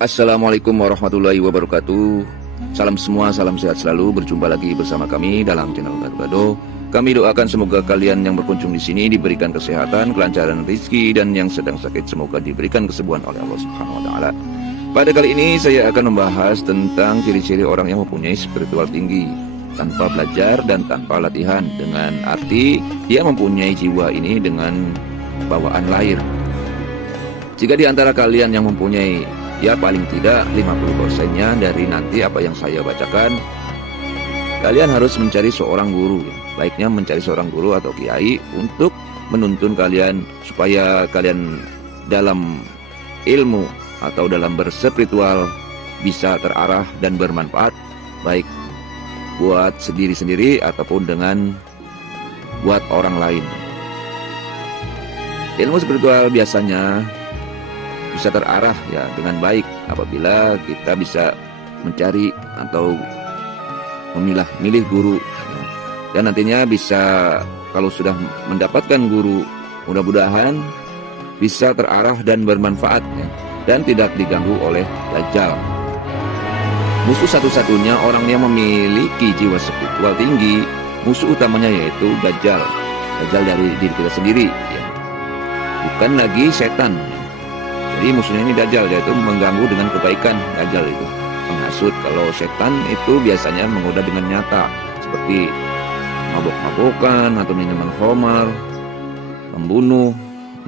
Assalamualaikum warahmatullahi wabarakatuh. Salam semua, salam sehat selalu. Berjumpa lagi bersama kami dalam channel Gado. Kami doakan semoga kalian yang berkunjung di sini diberikan kesehatan, kelancaran rezeki, dan yang sedang sakit semoga diberikan kesembuhan oleh Allah Subhanahu wa taala. Pada kali ini saya akan membahas tentang ciri-ciri orang yang mempunyai spiritual tinggi tanpa belajar dan tanpa latihan, dengan arti dia mempunyai jiwa ini dengan bawaan lahir. Jika di antara kalian yang mempunyai paling tidak 50%-nya dari nanti apa yang saya bacakan, kalian harus mencari seorang guru. Baiknya mencari seorang guru atau kiai untuk menuntun kalian supaya kalian dalam ilmu atau dalam berspiritual bisa terarah dan bermanfaat, baik buat sendiri-sendiri ataupun dengan buat orang lain. Ilmu spiritual biasanya bisa terarah dengan baik apabila kita bisa mencari atau milih guru, dan nantinya bisa, kalau sudah mendapatkan guru, mudah-mudahan bisa terarah dan bermanfaat dan tidak diganggu oleh dajjal. Musuh satu-satunya orang yang memiliki jiwa spiritual tinggi, musuh utamanya yaitu dajjal dari diri kita sendiri, bukan lagi setan. Jadi musuhnya ini dajjal, yaitu mengganggu dengan kebaikan. Dajjal itu menghasut. Kalau setan itu biasanya menggoda dengan nyata, seperti mabok-mabokan atau minuman khamar, membunuh,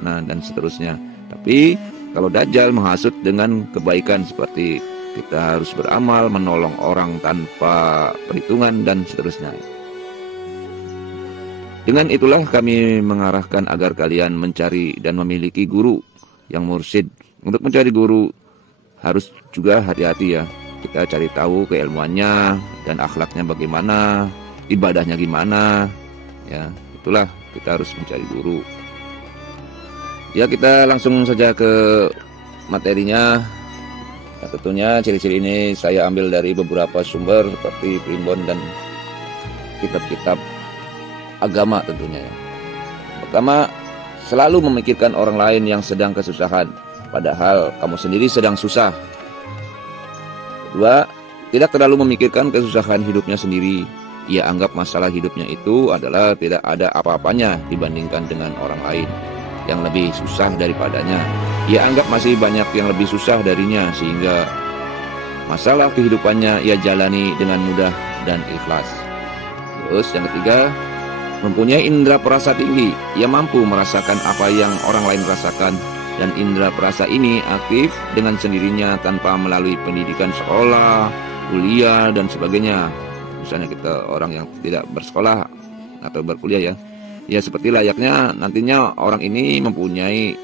dan seterusnya. Tapi kalau dajjal menghasut dengan kebaikan, seperti kita harus beramal, menolong orang tanpa perhitungan, dan seterusnya. Dengan itulah kami mengarahkan agar kalian mencari dan memiliki guru yang mursyid. Untuk mencari guru harus juga hati-hati kita cari tahu keilmuannya dan akhlaknya bagaimana, ibadahnya gimana, itulah kita harus mencari guru. Kita langsung saja ke materinya. Tentunya ciri-ciri ini saya ambil dari beberapa sumber seperti Primbon dan kitab-kitab agama tentunya. Pertama, selalu memikirkan orang lain yang sedang kesusahan, padahal kamu sendiri sedang susah. Kedua, tidak terlalu memikirkan kesusahan hidupnya sendiri. Ia anggap masalah hidupnya itu adalah tidak ada apa-apanya dibandingkan dengan orang lain yang lebih susah daripadanya. Ia anggap masih banyak yang lebih susah darinya, sehingga masalah kehidupannya ia jalani dengan mudah dan ikhlas. Terus yang ketiga, mempunyai indera perasa tinggi. Ia mampu merasakan apa yang orang lain rasakan, dan indera perasa ini aktif dengan sendirinya tanpa melalui pendidikan sekolah, kuliah, dan sebagainya. Misalnya kita orang yang tidak bersekolah atau berkuliah seperti layaknya nantinya orang ini mempunyai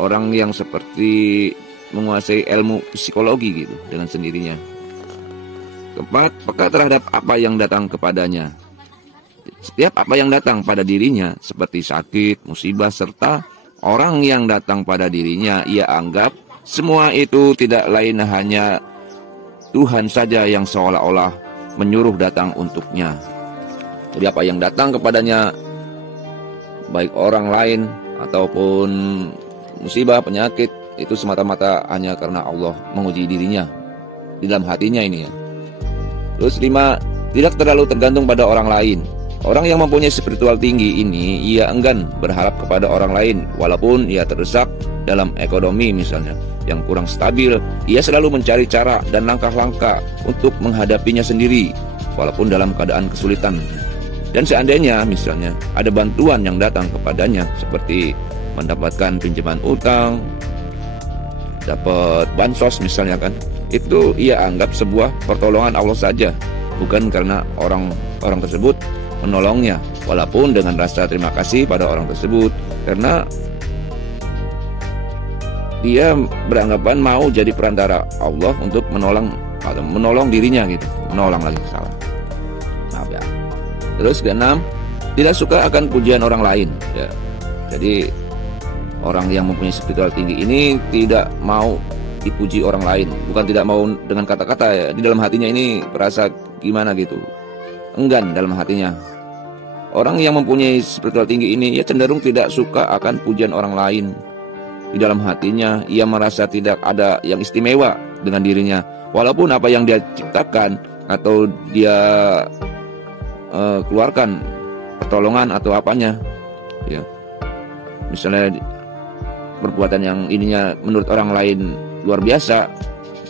orang yang seperti menguasai ilmu psikologi gitu dengan sendirinya. Keempat, peka terhadap apa yang datang kepadanya. Setiap apa yang datang pada dirinya, seperti sakit, musibah, serta orang yang datang pada dirinya, ia anggap semua itu tidak lain hanya Tuhan saja yang seolah-olah menyuruh datang untuknya. Jadi apa yang datang kepadanya, baik orang lain ataupun musibah, penyakit, itu semata-mata hanya karena Allah menguji dirinya di dalam hatinya ini. Terus 5, tidak terlalu tergantung pada orang lain. Orang yang mempunyai spiritual tinggi ini, ia enggan berharap kepada orang lain. Walaupun ia terdesak dalam ekonomi misalnya yang kurang stabil, ia selalu mencari cara dan langkah-langkah untuk menghadapinya sendiri, walaupun dalam keadaan kesulitan. Dan seandainya misalnya ada bantuan yang datang kepadanya, seperti mendapatkan pinjaman utang, dapat bansos misalnya itu ia anggap sebuah pertolongan Allah saja, bukan karena orang tersebut menolongnya, walaupun dengan rasa terima kasih pada orang tersebut, karena dia beranggapan mau jadi perantara Allah untuk menolong dirinya gitu. Terus ke-6, tidak suka akan pujian orang lain. Jadi orang yang mempunyai spiritual tinggi ini tidak mau dipuji orang lain, bukan tidak mau dengan kata-kata di dalam hatinya ini berasa gimana gitu, enggan dalam hatinya. Orang yang mempunyai spiritual tinggi ini, ia cenderung tidak suka akan pujian orang lain. Di dalam hatinya, ia merasa tidak ada yang istimewa dengan dirinya, walaupun apa yang dia ciptakan atau dia keluarkan pertolongan atau apanya, ya, misalnya perbuatan yang ininya menurut orang lain luar biasa,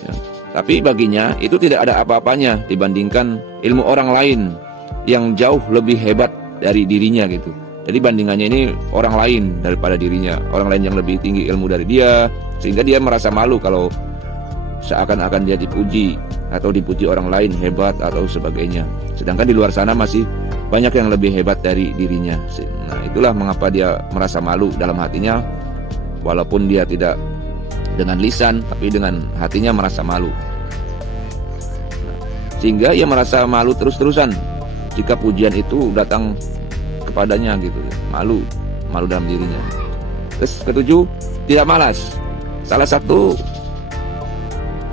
ya, tapi baginya itu tidak ada apa-apanya dibandingkan ilmu orang lain yang jauh lebih hebat dari dirinya gitu. Jadi bandingannya ini orang lain daripada dirinya, orang lain yang lebih tinggi ilmu dari dia, sehingga dia merasa malu kalau seakan-akan dia dipuji atau dipuji orang lain hebat atau sebagainya. Sedangkan di luar sana masih banyak yang lebih hebat dari dirinya. Nah, itulah mengapa dia merasa malu dalam hatinya, walaupun dia tidak dengan lisan, tapi dengan hatinya merasa malu. Nah, sehingga ia merasa malu terus-terusan jika pujian itu datang kepadanya gitu, malu dalam dirinya. Terus ketujuh, tidak malas. Salah satu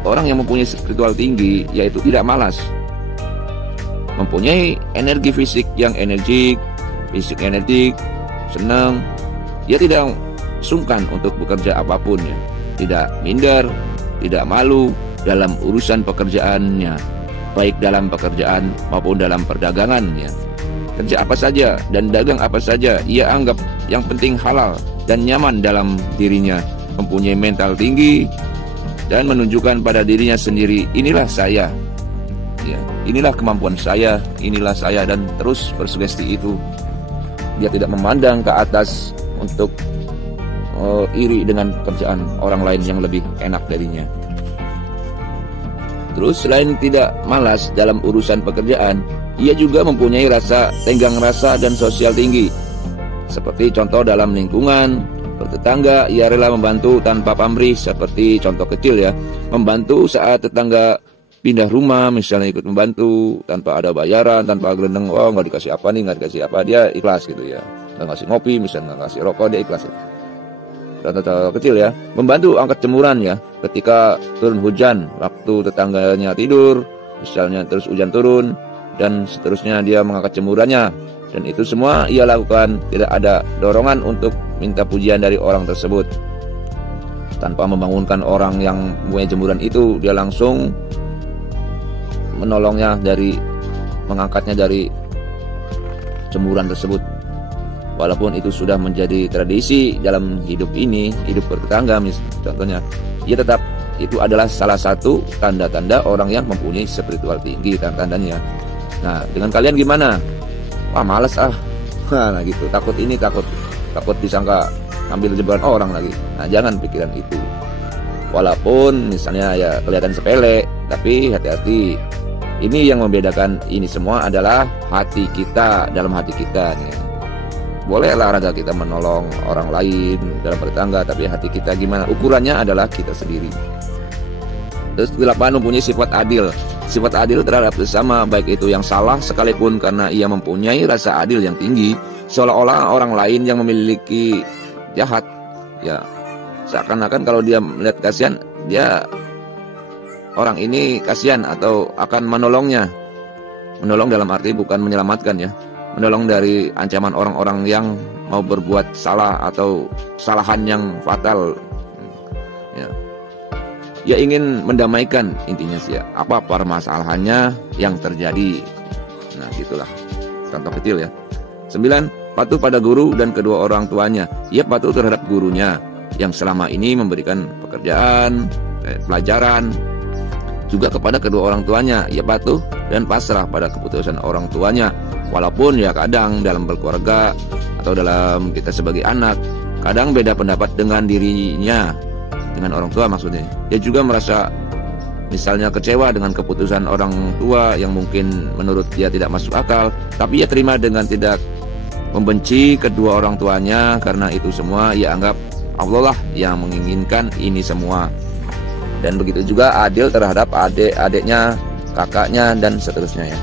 orang yang mempunyai spiritual tinggi yaitu tidak malas, mempunyai energi fisik yang energik, senang. Dia tidak sungkan untuk bekerja apapun ya, tidak minder, tidak malu dalam urusan pekerjaannya, baik dalam pekerjaan maupun dalam perdagangannya. Kerja apa saja dan dagang apa saja ia anggap yang penting halal dan nyaman dalam dirinya, mempunyai mental tinggi dan menunjukkan pada dirinya sendiri, inilah saya ya, inilah kemampuan saya, inilah saya, dan terus bersugesti itu. Dia tidak memandang ke atas untuk iri dengan pekerjaan orang lain yang lebih enak darinya. Terus selain tidak malas dalam urusan pekerjaan, ia juga mempunyai rasa tenggang rasa dan sosial tinggi. Seperti contoh dalam lingkungan bertetangga, ia rela membantu tanpa pamrih. Seperti contoh kecil ya, membantu saat tetangga pindah rumah misalnya, ikut membantu tanpa ada bayaran, tanpa gelendeng, oh nggak dikasih apa nih, nggak dikasih apa, dia ikhlas gitu ya. Nggak ngasih ngopi misalnya, nggak ngasih rokok, dia ikhlas ya. Contoh kecil ya, membantu angkat jemuran ya ketika turun hujan, waktu tetangganya tidur misalnya, terus hujan turun dan seterusnya dia mengangkat jemurannya, dan itu semua ia lakukan tidak ada dorongan untuk minta pujian dari orang tersebut. Tanpa membangunkan orang yang mempunyai jemuran itu, dia langsung menolongnya dari mengangkatnya dari jemuran tersebut. Walaupun itu sudah menjadi tradisi dalam hidup ini, hidup bertetangga contohnya, ia tetap itu adalah salah satu tanda-tanda orang yang mempunyai spiritual tinggi, tanda-tandanya. Nah, dengan kalian gimana? Wah, males ah. Nah, gitu. Takut disangka ambil jebakan orang lagi. Nah, jangan pikiran itu. Walaupun misalnya ya kelihatan sepele, tapi hati-hati. Ini yang membedakan ini semua adalah hati kita, dalam hati kita nih. Boleh olahraga kita menolong orang lain dalam bertetangga, tapi hati kita gimana? Ukurannya adalah kita sendiri. Terus 8, mempunyai sifat adil. Sifat adil terhadap sesama, baik itu yang salah sekalipun, karena ia mempunyai rasa adil yang tinggi, seolah-olah orang lain yang memiliki jahat. Ya, seakan-akan kalau dia melihat kasihan, dia orang ini kasihan atau akan menolongnya. Menolong dalam arti bukan menyelamatkan ya. Menolong dari ancaman orang-orang yang mau berbuat salah atau kesalahan yang fatal. Ya. Ia ingin mendamaikan, intinya sih ya, apa permasalahannya yang terjadi. Nah, gitulah contoh kecil ya. 9, patuh pada guru dan kedua orang tuanya. Ia patuh terhadap gurunya yang selama ini memberikan pekerjaan, pelajaran, juga kepada kedua orang tuanya. Ia patuh dan pasrah pada keputusan orang tuanya. Walaupun ya kadang dalam berkeluarga atau dalam kita sebagai anak, kadang beda pendapat dengan dirinya, dengan orang tua maksudnya. Dia juga merasa misalnya kecewa dengan keputusan orang tua yang mungkin menurut dia tidak masuk akal, tapi ia terima dengan tidak membenci kedua orang tuanya, karena itu semua ia anggap Allah lah yang menginginkan ini semua. Dan begitu juga adil terhadap adik-adiknya, kakaknya, dan seterusnya ya.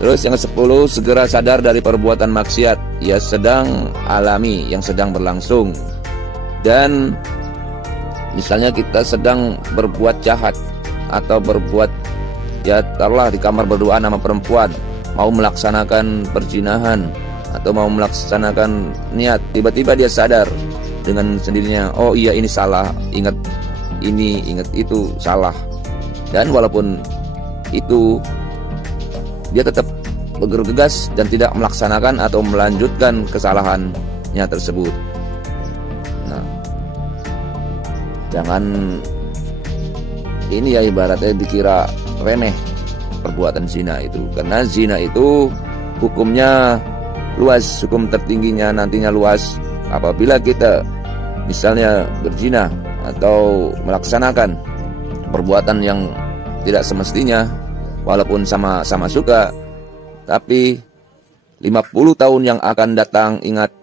Terus yang ke-10, segera sadar dari perbuatan maksiat ia sedang alami, yang sedang berlangsung. Dan misalnya kita sedang berbuat jahat atau berbuat, ya taruhlah di kamar berdoa nama perempuan, mau melaksanakan perzinahan atau mau melaksanakan niat, tiba-tiba dia sadar dengan sendirinya, oh iya ini salah, ingat ini, ingat itu, salah. Dan walaupun itu, dia tetap bergegas dan tidak melaksanakan atau melanjutkan kesalahannya tersebut. Nah, jangan ini ya ibaratnya dikira remeh perbuatan zina itu, karena zina itu hukumnya luas, hukum tertingginya nantinya luas. Apabila kita misalnya berzina atau melaksanakan perbuatan yang tidak semestinya, walaupun sama-sama suka, tapi 50 tahun yang akan datang, ingat,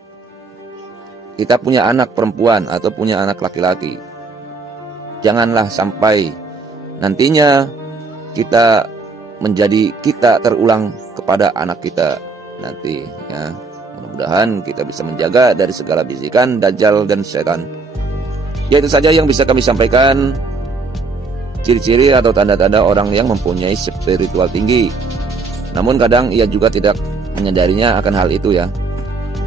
kita punya anak perempuan atau punya anak laki-laki. Janganlah sampai nantinya kita terulang kepada anak kita nanti ya. Mudah-mudahan kita bisa menjaga dari segala bisikan dajjal dan setan. Ya, itu saja yang bisa kami sampaikan, ciri-ciri atau tanda-tanda orang yang mempunyai spiritual tinggi. Namun kadang ia juga tidak menyadarinya akan hal itu ya.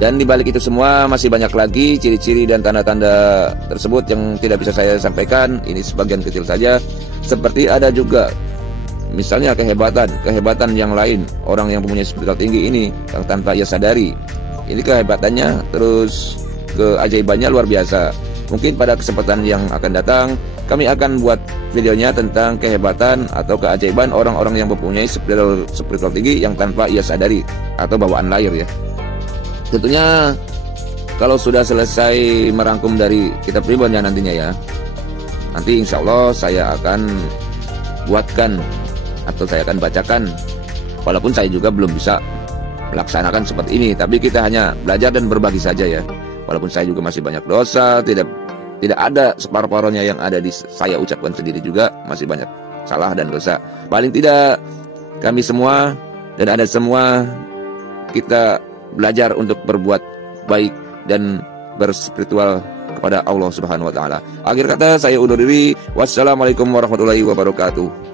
Dan dibalik itu semua masih banyak lagi ciri-ciri dan tanda-tanda tersebut yang tidak bisa saya sampaikan. Ini sebagian kecil saja. Seperti ada juga misalnya kehebatan yang lain, orang yang mempunyai spiritual tinggi ini yang tanpa ia sadari. Ini kehebatannya, terus keajaibannya luar biasa. Mungkin pada kesempatan yang akan datang kami akan buat videonya tentang kehebatan atau keajaiban orang-orang yang mempunyai spiritual tinggi yang tanpa ia sadari atau bawaan lahir ya. Tentunya kalau sudah selesai merangkum dari kitab Ribonnya nantinya ya, nanti insya Allah saya akan buatkan atau saya akan bacakan. Walaupun saya juga belum bisa melaksanakan seperti ini, tapi kita hanya belajar dan berbagi saja ya. Walaupun saya juga masih banyak dosa, tidak ada separuh-paruhnya yang ada di saya ucapkan sendiri juga, masih banyak salah dan dosa. Paling tidak kami semua dan ada semua kita belajar untuk berbuat baik dan berspiritual kepada Allah Subhanahu wa taala. Akhir kata saya undur diri. Wassalamualaikum warahmatullahi wabarakatuh.